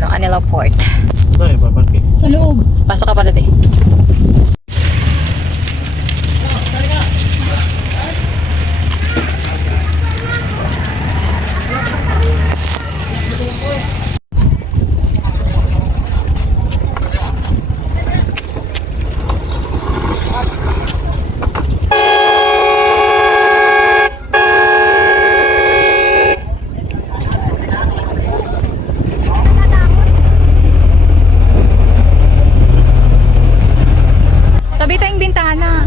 ano, Anilo Port. Ay, paparking. Sa loob. Pasok ka pala, eh. Sabi tayong bintana.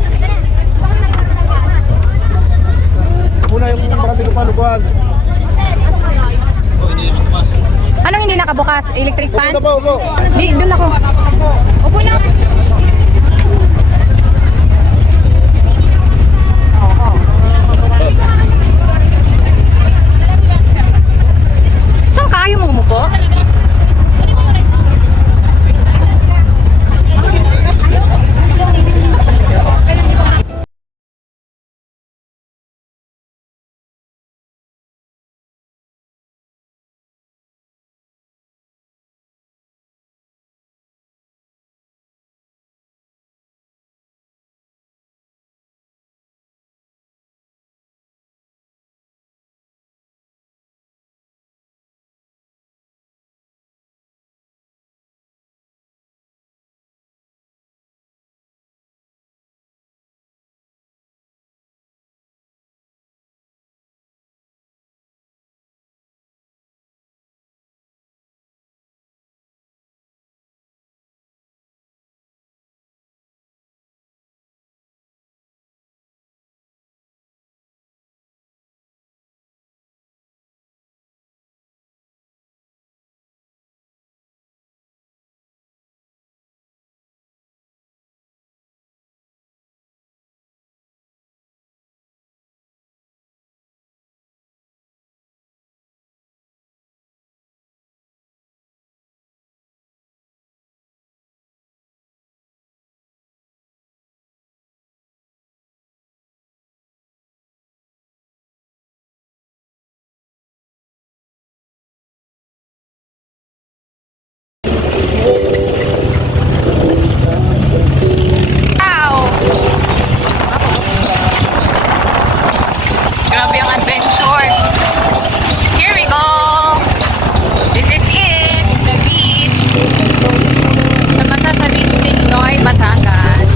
Muna yung bakante ko paluguan. Anong hindi nakabukas? Electric Upo fan? na ba, upo? Di, doon ako. Upo na. Saan ka? Ayaw mo umupo? Wow! Grabe ang adventure. Here we go. This is it. The beach. Sa Masasa Beach, Pinoy, Batangas.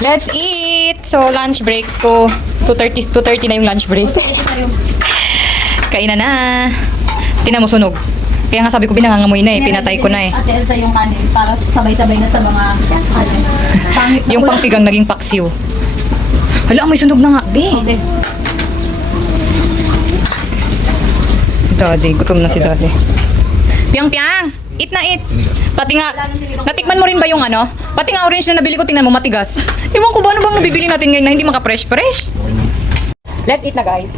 Let's eat! So, lunch break ko. 2:30 na yung lunch break. Kainan na. Tinan mo sunog. Kaya nga sabi ko, binangangamoy na eh. Pinatay ko na eh. Ate Elsa yung kanin para sabay-sabay na sa mga pangit. Yung pangsigang naging paksiw. Hala, may sunog na nga, be. Okay. Si Daddy, gutom na si Daddy. Piang! Eat na eat! Pati nga, natikman mo rin ba yung ano? Pati nga orange na nabili ko, tingnan mo, matigas. Iwan ko ba ano bang nabibili natin ngayon na hindi maka-fresh-fresh? Let's eat na, guys.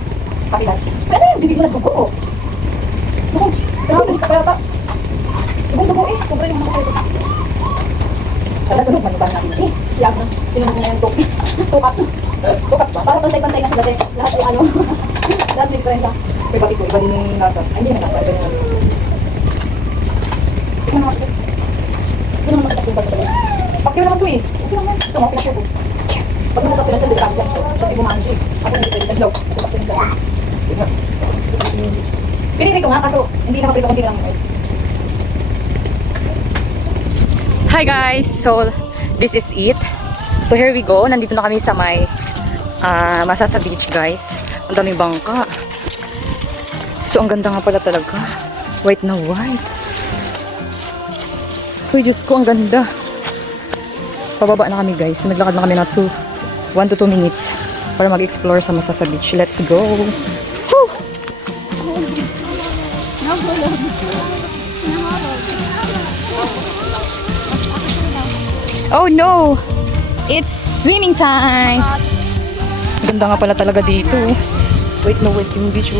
Kapilas. Ganun, bibig mo nagbugo. Bugo. Grabe, kapayata. Dugo eh. Sobrang yung mga kapayata. Kaya sunod, manukan natin. Yan na. Sinunod na yung 2 cups. 2 cups ba? Para pantay-pantay na sila. Lahat ay ano. Lahat may diferensya. May bakit ko, iba din yung nasa. Ay, hindi na nasa. Iba din yung tingnan mo ako. Hindi naman makita yung bakit. Paksiw naman to eh. Okay naman. Gusto mo, pinakyo ko. Pag nasa pinakyo, hindi kami siya. Kasi bumaan siya eh. Ako hindi pwede taglaw. Kasi paksiw ng dahil. Pinirito nga, kaso hindi nakaprito kundi lang. Hi guys! So, this is it. So, here we go. Nandito na kami sa may Masasa Beach, guys. Ang daming bangka. So, ang ganda nga pala talaga. White na white. Uy, Diyos ko, ang ganda. Pababa na kami, guys. Naglakad na kami na 1 to 2 minutes para mag-explore sa Masasa Beach. Let's go! Woo! Oh no! It's swimming time! Ganda nga pala talaga dito. Wait, no, wait yung beach.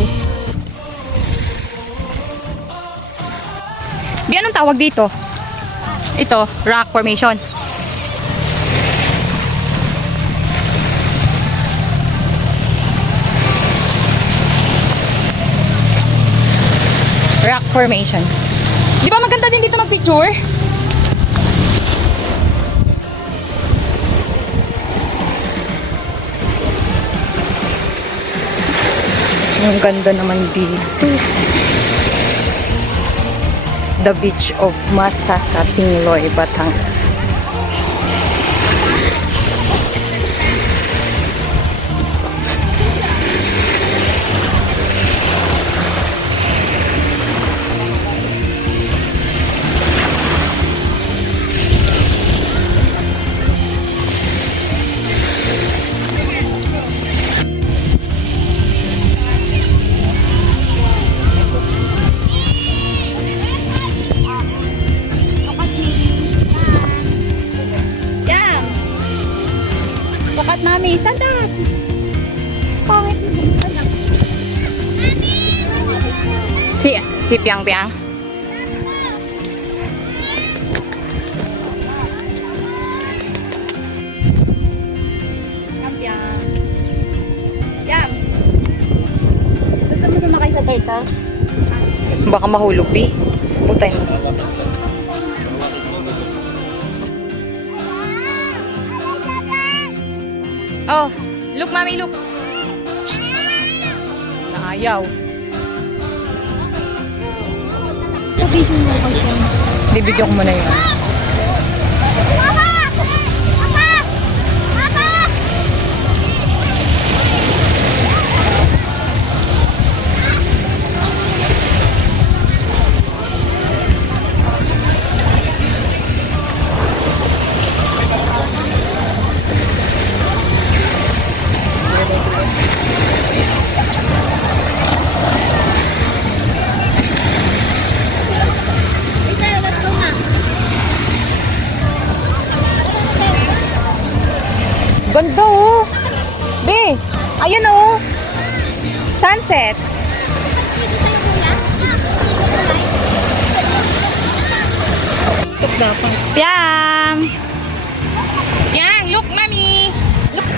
Di anong tawag dito? Ito, rock formation. Rock formation. Di ba maganda din dito picture? Ang ganda naman dito. The Beach of Masa sa Tingloy, Batangas. Yan! Bakat mami, sandat! Pangit mo anak. Si Piang Piang. Piang Piang. Yan! Gusto mo sumakay sa turtle? Baka mahulog, Pi. Putay mo. Oh, look, mami, look. Shh. Naayaw. Video mo ko siya. Bibidyo ko muna yun. Ganda oh. Be, ayan oh. Sunset. Piang. Piang, look, mami. Look.